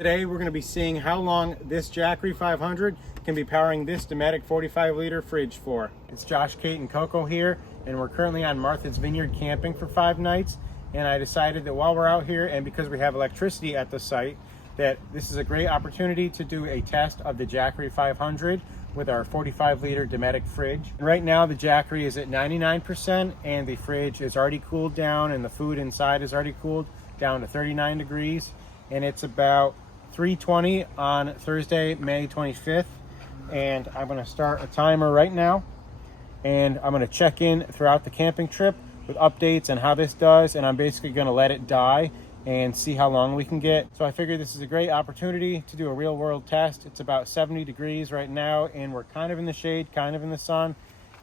Today we're going to be seeing how long this Jackery 500 can be powering this Dometic 45-liter fridge for. It's Josh, Kate, and Coco here, and we're currently on Martha's Vineyard camping for 5 nights. And I decided that while we're out here, and because we have electricity at the site, that this is a great opportunity to do a test of the Jackery 500 with our 45-liter Dometic fridge. And right now the Jackery is at 99%, and the fridge is already cooled down, and the food inside is already cooled down to 39 degrees. And it's about 3:20 on Thursday, May 25th. And I'm going to start a timer right now. And I'm going to check in throughout the camping trip with updates on how this does. And I'm basically going to let it die and see how long we can get. So I figured this is a great opportunity to do a real world test. It's about 70 degrees right now, and we're kind of in the shade, kind of in the sun.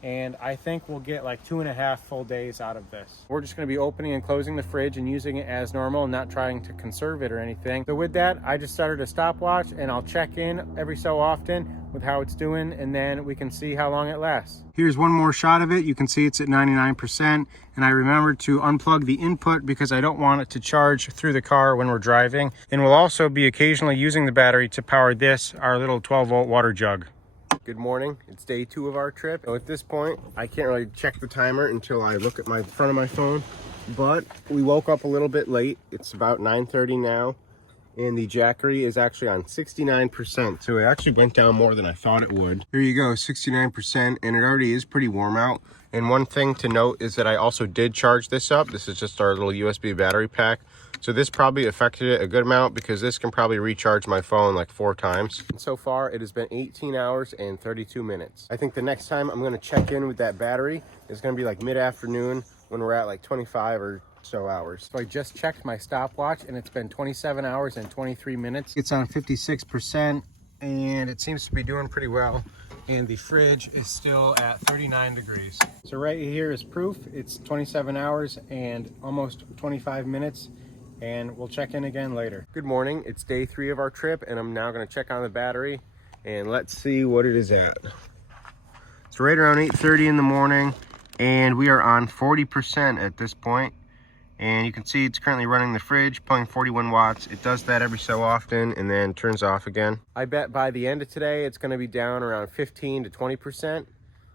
And I think we'll get like 2.5 full days out of this. We're just going to be opening and closing the fridge and using it as normal, and not trying to conserve it or anything. So with that, I just started a stopwatch, and I'll check in every so often with how it's doing, and then we can see how long it lasts. Here's one more shot of it. You can see it's at 99%, and I remembered to unplug the input because I don't want it to charge through the car when we're driving. And we'll also be occasionally using the battery to power this, our little 12-volt water jug. Good morning. It's day 2 of our trip. So at this point, I can't really check the timer until I look at my front of my phone, but we woke up a little bit late. It's about 9:30 now, and the Jackery is actually on 69%. So it actually went down more than I thought it would. Here you go, 69%, and it already is pretty warm out. And one thing to note is that I also did charge this up. This is just our little USB battery pack. So this probably affected it a good amount, because this can probably recharge my phone like 4 times. And so far, it has been 18 hours and 32 minutes. I think the next time I'm gonna check in with that battery is gonna be like mid-afternoon when we're at like 25 or so hours. So I just checked my stopwatch, and it's been 27 hours and 23 minutes. It's on 56%, and it seems to be doing pretty well. And the fridge is still at 39 degrees. So right here is proof. It's 27 hours and almost 25 minutes. And we'll check in again later. Good morning. It's day 3 of our trip, and I'm now going to check on the battery, and let's see what it is at. It's right around 8:30 in the morning, and we are on 40% at this point. And you can see it's currently running the fridge, pulling 41 watts. It does that every so often and then turns off again. I bet by the end of today, it's going to be down around 15 to 20%.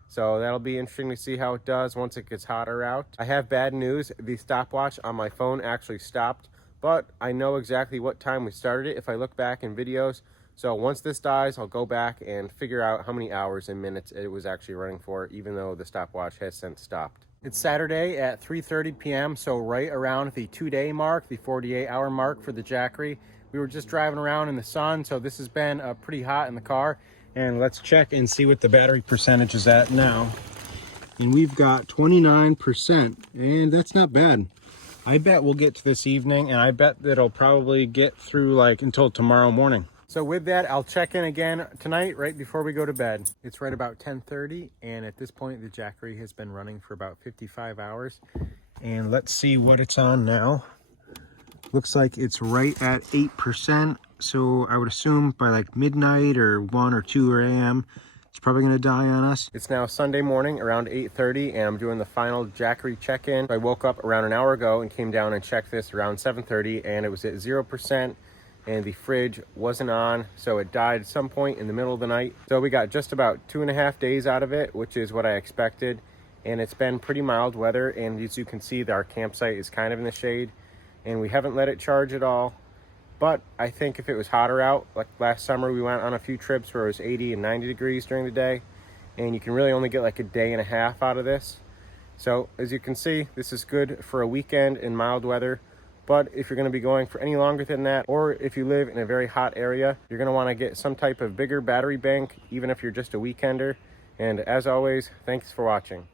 So that'll be interesting to see how it does once it gets hotter out. I have bad news. The stopwatch on my phone actually stopped, but I know exactly what time we started it if I look back in videos. So once this dies, I'll go back and figure out how many hours and minutes it was actually running for, even though the stopwatch has since stopped. It's Saturday at 3:30 p.m., so right around the 2-day mark, the 48-hour mark for the Jackery. We were just driving around in the sun, so this has been pretty hot in the car. And let's check and see what the battery percentage is at now. And we've got 29%, and that's not bad. I bet we'll get to this evening, and I bet that it'll probably get through like until tomorrow morning. So with that, I'll check in again tonight right before we go to bed. It's right about 10:30, and at this point the Jackery has been running for about 55 hours. And let's see what it's on now. Looks like it's right at 8%. So I would assume by like midnight or 1 or 2 a.m. it's probably going to die on us. It's now Sunday morning around 8:30, and I'm doing the final Jackery check-in. I woke up around an hour ago and came down and checked this around 7:30, and it was at 0%, and the fridge wasn't on, so it died at some point in the middle of the night. So we got just about 2.5 days out of it, which is what I expected, and it's been pretty mild weather, and as you can see, our campsite is kind of in the shade, and we haven't let it charge at all. But I think if it was hotter out, like last summer, we went on a few trips where it was 80 and 90 degrees during the day, and you can really only get like a day and a half out of this. So as you can see, this is good for a weekend in mild weather. But if you're going to be going for any longer than that, or if you live in a very hot area, you're going to want to get some type of bigger battery bank, even if you're just a weekender. And as always, thanks for watching.